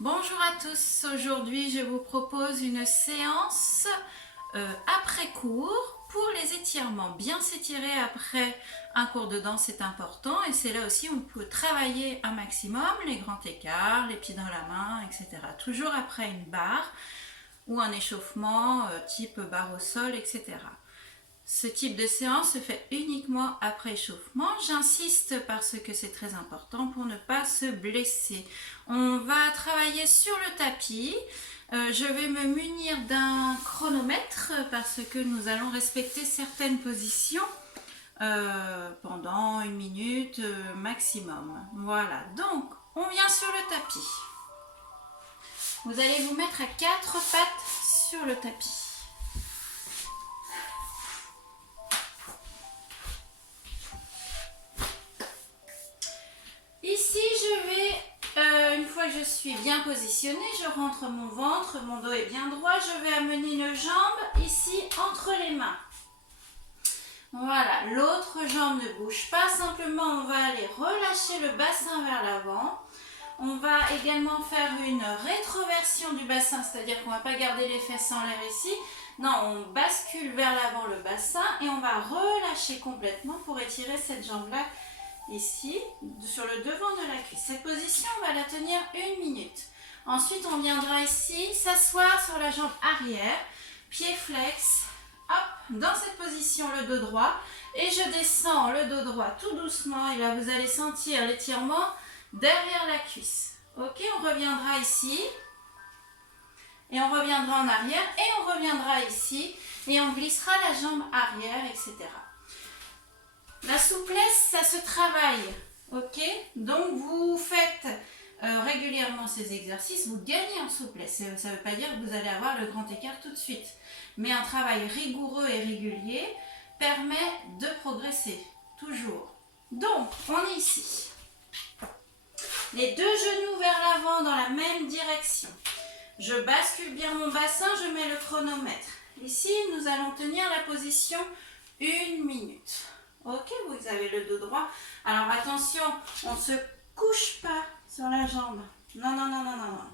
Bonjour à tous, aujourd'hui je vous propose une séance après cours pour les étirements. Bien s'étirer après un cours de danse est important et c'est là aussi où on peut travailler un maximum les grands écarts, les pieds dans la main, etc. Toujours après une barre ou un échauffement type barre au sol, etc. Ce type de séance se fait uniquement après échauffement. J'insiste parce que c'est très important pour ne pas se blesser. On va travailler sur le tapis. Je vais me munir d'un chronomètre parce que nous allons respecter certaines positions pendant 1 minute maximum. Voilà, donc on vient sur le tapis. Vous allez vous mettre à 4 pattes sur le tapis. Ici, je vais, une fois que je suis bien positionnée, je rentre mon ventre, mon dos est bien droit, je vais amener une jambe ici entre les mains. Voilà, l'autre jambe ne bouge pas, simplement on va aller relâcher le bassin vers l'avant. On va également faire une rétroversion du bassin, c'est-à-dire qu'on ne va pas garder les fesses en l'air ici. Non, on bascule vers l'avant le bassin et on va relâcher complètement pour étirer cette jambe-là ici, sur le devant de la cuisse. Cette position, on va la tenir 1 minute. Ensuite, on viendra ici s'asseoir sur la jambe arrière, pied flex, hop, dans cette position, le dos droit. Et je descends le dos droit tout doucement. Et là, vous allez sentir l'étirement derrière la cuisse. Ok, on reviendra ici. Et on reviendra en arrière. Et on reviendra ici. Et on glissera la jambe arrière, etc. La souplesse, ça se travaille, ok? Donc vous faites régulièrement ces exercices, vous gagnez en souplesse. Ça ne veut pas dire que vous allez avoir le grand écart tout de suite. Mais un travail rigoureux et régulier permet de progresser, toujours. Donc, on est ici. Les deux genoux vers l'avant dans la même direction. Je bascule bien mon bassin, je mets le chronomètre. Ici, nous allons tenir la position 1 minute. Ok, vous avez le dos droit. Alors attention, on ne se couche pas sur la jambe. Non, non, non, non, non, non.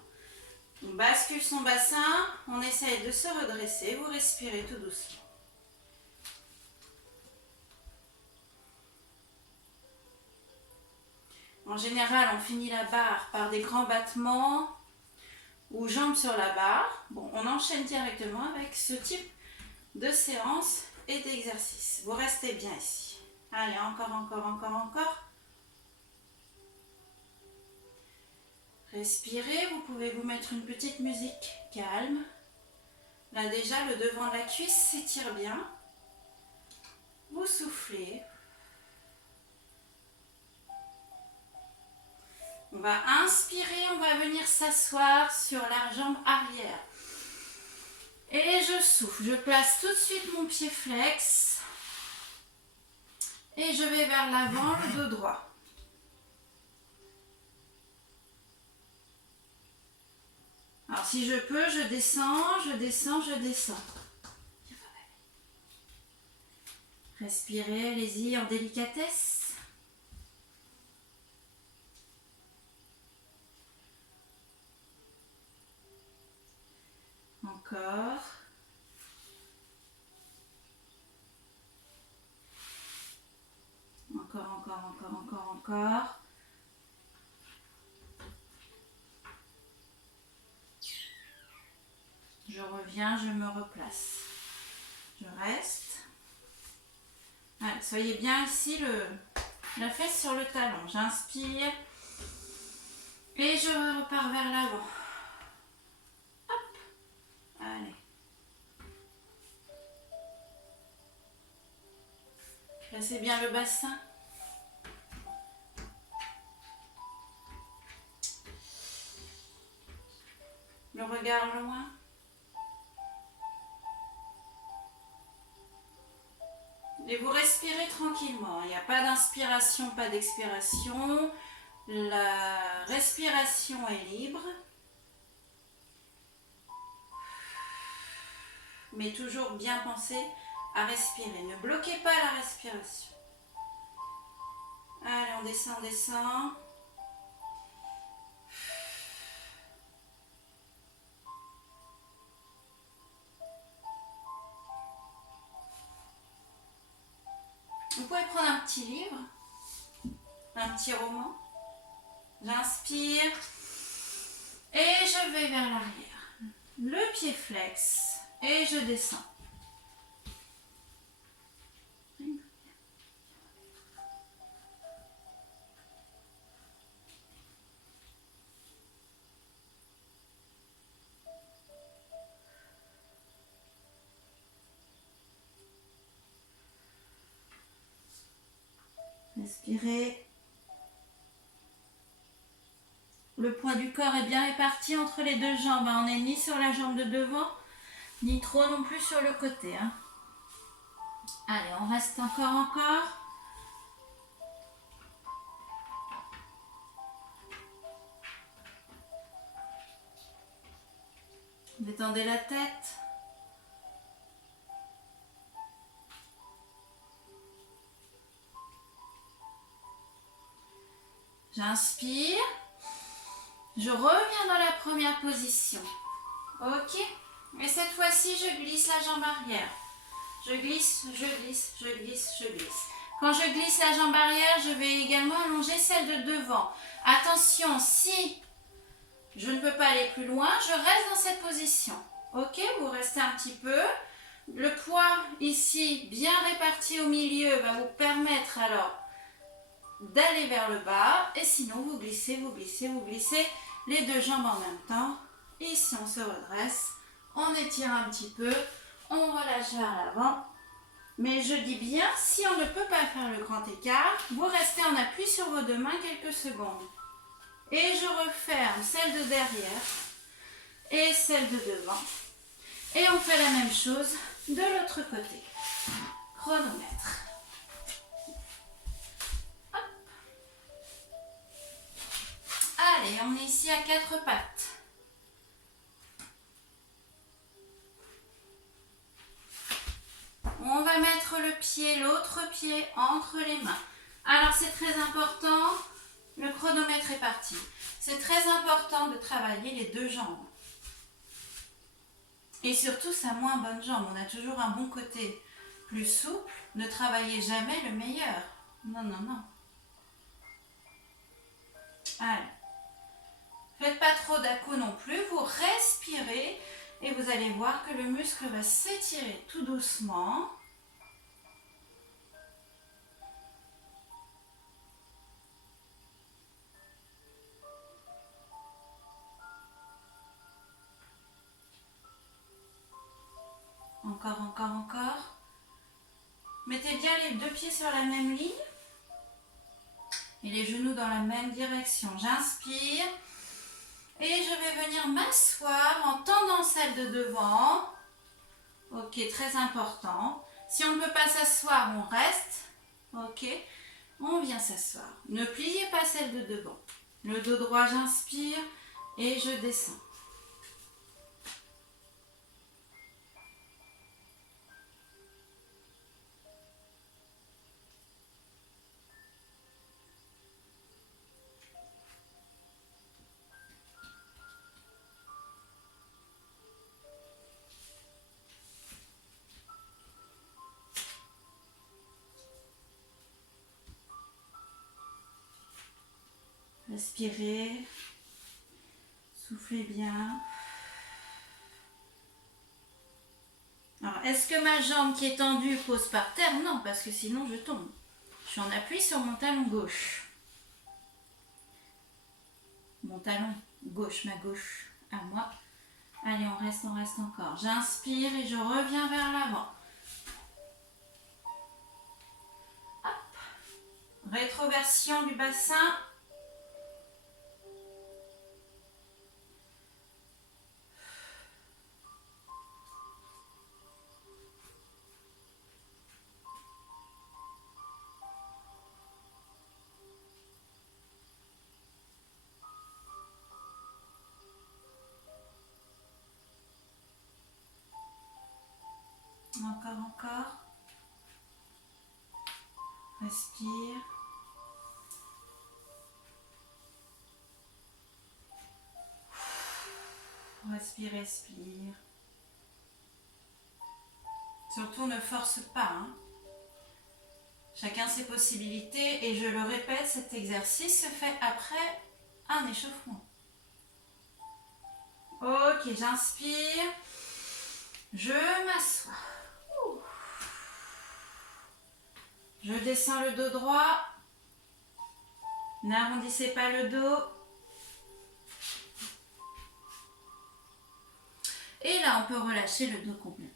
On bascule son bassin, on essaye de se redresser. Vous respirez tout doucement. En général, on finit la barre par des grands battements ou jambes sur la barre. Bon, on enchaîne directement avec ce type de séance et d'exercice. Vous restez bien ici. Allez, encore, encore, encore, encore. Respirez, vous pouvez vous mettre une petite musique calme. Là déjà, le devant de la cuisse s'étire bien. Vous soufflez. On va inspirer, on va venir s'asseoir sur la jambe arrière. Et je souffle, je place tout de suite mon pied flex. Et je vais vers l'avant, le dos droit. Alors si je peux, je descends, je descends, je descends. Respirez, allez-y en délicatesse. Encore. Encore, encore, encore, encore, encore. Je reviens, je me replace. Je reste. Allez, soyez bien ici, la fesse sur le talon. J'inspire. Et je repars vers l'avant. Hop. Allez. Placez bien le bassin. Le regard loin. Et vous respirez tranquillement. Il n'y a pas d'inspiration, pas d'expiration. La respiration est libre. Mais toujours bien penser à respirer. Ne bloquez pas la respiration. Allez, on descend, on descend. petit livre, un petit roman. J'inspire et je vais vers l'arrière. Le pied flex et je descends. Respirez. Le poids du corps est bien réparti entre les deux jambes. On n'est ni sur la jambe de devant, ni trop non plus sur le côté. Allez, on reste encore. Détendez la tête. J'inspire. Je reviens dans la première position. Ok. Et cette fois-ci, je glisse la jambe arrière. Je glisse, je glisse, je glisse, je glisse. Quand je glisse la jambe arrière, je vais également allonger celle de devant. Attention, si je ne peux pas aller plus loin, je reste dans cette position. Ok, vous restez un petit peu. Le poids ici, bien réparti au milieu, va vous permettre alors d'aller vers le bas. Et sinon, vous glissez, vous glissez, vous glissez les deux jambes en même temps. Ici, on se redresse. On étire un petit peu. On relâche vers l'avant. Mais je dis bien, si on ne peut pas faire le grand écart, vous restez en appui sur vos deux mains quelques secondes. Et je referme celle de derrière et celle de devant. Et on fait la même chose de l'autre côté. Chronomètre. Hop. Allez, on est ici à 4 pattes. On va mettre le pied, l'autre pied entre les mains. Alors c'est très important, le chronomètre est parti. C'est très important de travailler les deux jambes. Et surtout sa moins bonne jambe. On a toujours un bon côté plus souple. Ne travaillez jamais le meilleur. Non, non, non. Allez. Faites pas trop d'à-coups non plus. Vous respirez et vous allez voir que le muscle va s'étirer tout doucement. Encore. Mettez bien les deux pieds sur la même ligne et les genoux dans la même direction. J'inspire et je vais venir m'asseoir en tendant celle de devant. Ok, très important. Si on ne peut pas s'asseoir, on reste. Ok, on vient s'asseoir. Ne pliez pas celle de devant. Le dos droit, j'inspire et je descends. Respirez, soufflez bien. Alors, est-ce que ma jambe qui est tendue pose par terre? Non, parce que sinon je tombe. Je suis en appui sur mon talon gauche. Mon talon gauche, ma gauche à moi. Allez, on reste encore. J'inspire et je reviens vers l'avant. Hop. Rétroversion du bassin. Encore. Respire. Respire. Surtout ne force pas. Chacun ses possibilités et je le répète, cet exercice se fait après un échauffement. Ok, j'inspire, je m'assois. Je descends le dos droit, n'arrondissez pas le dos. Et là, on peut relâcher le dos complet.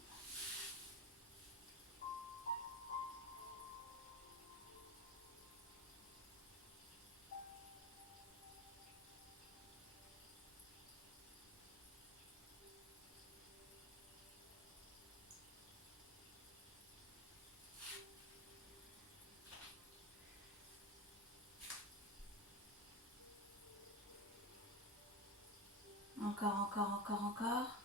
Encore.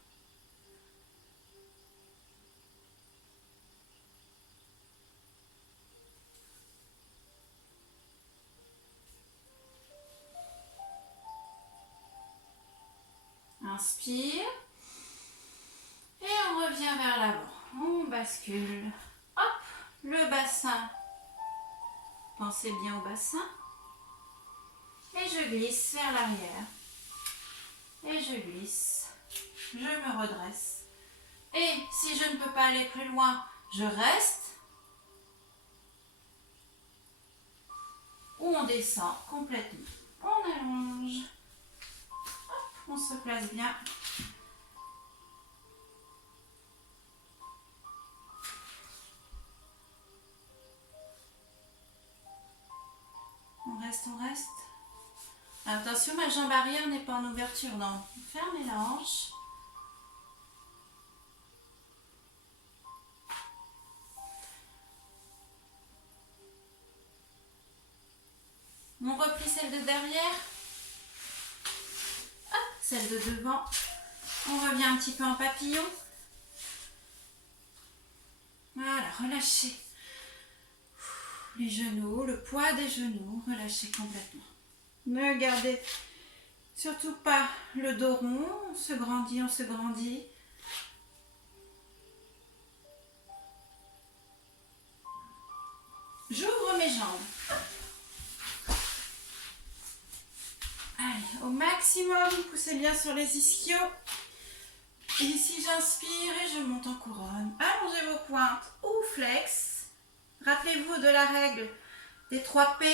Inspire. Et on revient vers l'avant. On bascule. Hop, le bassin. Pensez bien au bassin. Et je glisse vers l'arrière. Et je glisse. Je me redresse. Et si je ne peux pas aller plus loin, je reste. Ou on descend complètement. On allonge. Hop, on se place bien. On reste. Attention, ma jambe arrière n'est pas en ouverture. Non, fermez la hanche. On replie celle de derrière. Hop, celle de devant. On revient un petit peu en papillon. Voilà, relâchez les genoux, le poids des genoux, relâchez complètement. Ne gardez surtout pas le dos rond, on se grandit. J'ouvre mes jambes. Allez, au maximum, poussez bien sur les ischios. Ici, j'inspire et je monte en couronne. Allongez vos pointes ou flex. Rappelez-vous de la règle des 3 P.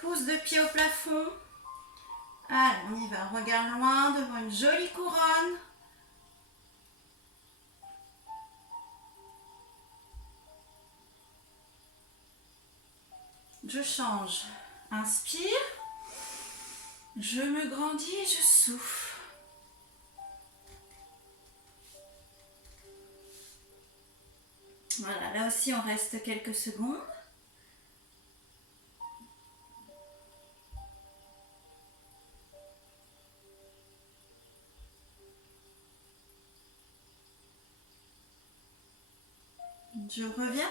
Pouce de pied au plafond. Allez, on y va. Regard loin devant une jolie couronne. Je change. Inspire. Je me grandis et je souffle. Voilà, là aussi on reste quelques secondes. Je reviens.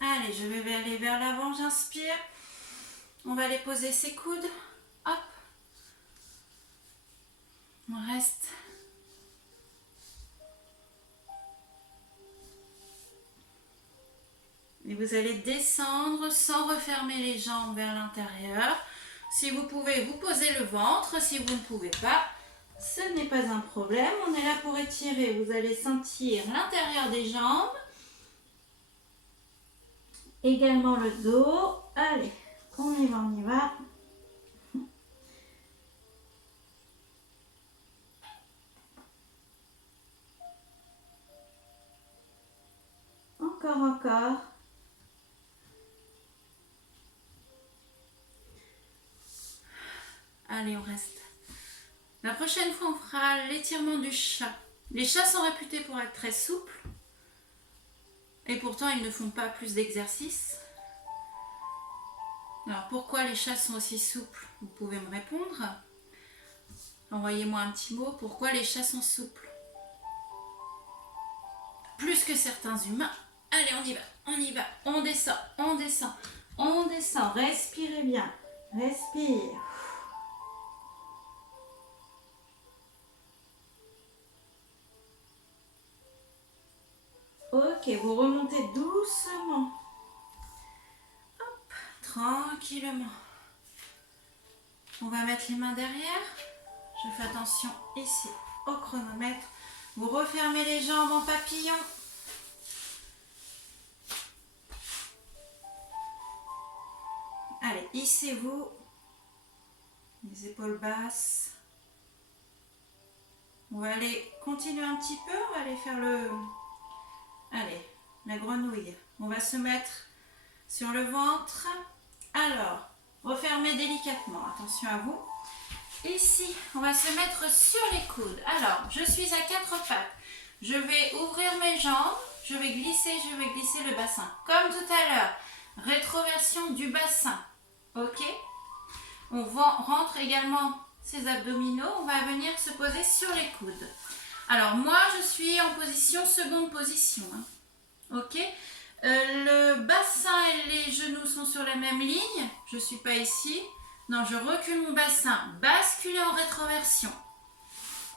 Allez, je vais aller vers l'avant, j'inspire. On va aller poser ses coudes. Hop. On reste. Et vous allez descendre sans refermer les jambes vers l'intérieur. Si vous pouvez, vous posez le ventre. Si vous ne pouvez pas, ce n'est pas un problème. On est là pour étirer. Vous allez sentir l'intérieur des jambes. Également le dos. Allez, on y va. Encore. Allez, on reste. La prochaine fois, on fera l'étirement du chat. Les chats sont réputés pour être très souples. Et pourtant, ils ne font pas plus d'exercices. Alors, pourquoi les chats sont aussi souples? Vous pouvez me répondre. Envoyez-moi un petit mot. Pourquoi les chats sont souples? Plus que certains humains. Allez, on y va. On descend. Respirez bien. Respire. Ok, vous remontez doucement. tranquillement. On va mettre les mains derrière. Je fais attention ici au chronomètre. Vous refermez les jambes en papillon. Allez, hissez-vous. Les épaules basses. On va aller continuer un petit peu. On va aller faire la grenouille. On va se mettre sur le ventre. Alors, refermez délicatement. Attention à vous. Ici, on va se mettre sur les coudes. Alors, je suis à 4 pattes. Je vais ouvrir mes jambes. Je vais glisser le bassin. Comme tout à l'heure, rétroversion du bassin. Ok? On rentre également ses abdominaux. On va venir se poser sur les coudes. Alors, moi, je suis en seconde position. Ok? Le bassin et les genoux sont sur la même ligne. Je ne suis pas ici. Non, je recule mon bassin, basculer en rétroversion.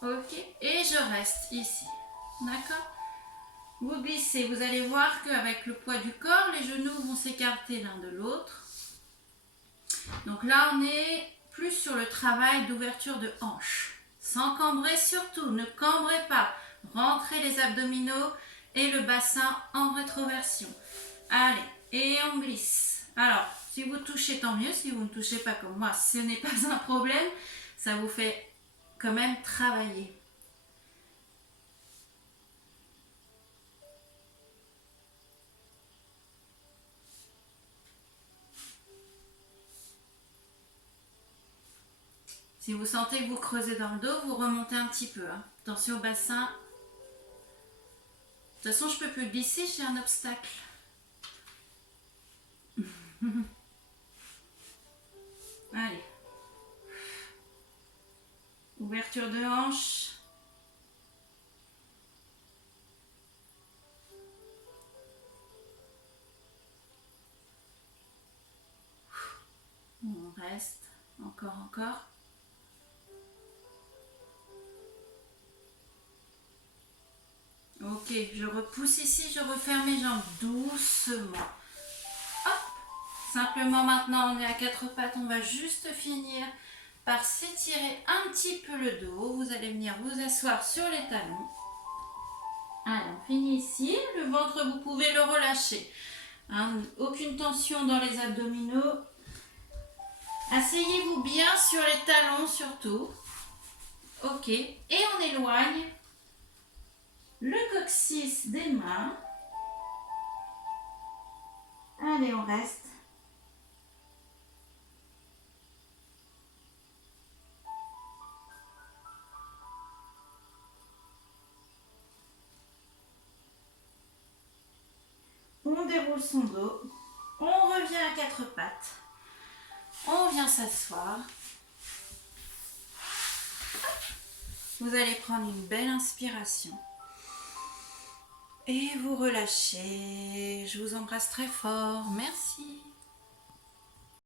Ok, et je reste ici. D'accord? Vous glissez, vous allez voir qu'avec le poids du corps, les genoux vont s'écarter l'un de l'autre. Donc là, on est plus sur le travail d'ouverture de hanche. Sans cambrer surtout, ne cambrez pas. Rentrez les abdominaux et le bassin en rétroversion. Allez, et on glisse. Alors, si vous touchez, tant mieux. Si vous ne touchez pas comme moi, ce n'est pas un problème. Ça vous fait quand même travailler. Si vous sentez que vous creusez dans le dos, vous remontez un petit peu. Attention au bassin. De toute façon, je ne peux plus glisser, j'ai un obstacle. Allez. Ouverture de hanche. On reste. Encore. Ok, je repousse ici, je referme mes jambes doucement. Hop. Simplement maintenant, on est à 4 pattes, on va juste finir par s'étirer un petit peu le dos. Vous allez venir vous asseoir sur les talons. Allez, on finit ici. Le ventre, vous pouvez le relâcher. Aucune tension dans les abdominaux. Asseyez-vous bien sur les talons surtout. Ok, et on éloigne le coccyx des mains. Allez, on reste. On déroule son dos. On revient à 4 pattes. On vient s'asseoir. Vous allez prendre une belle inspiration. Et vous relâchez. Je vous embrasse très fort. Merci.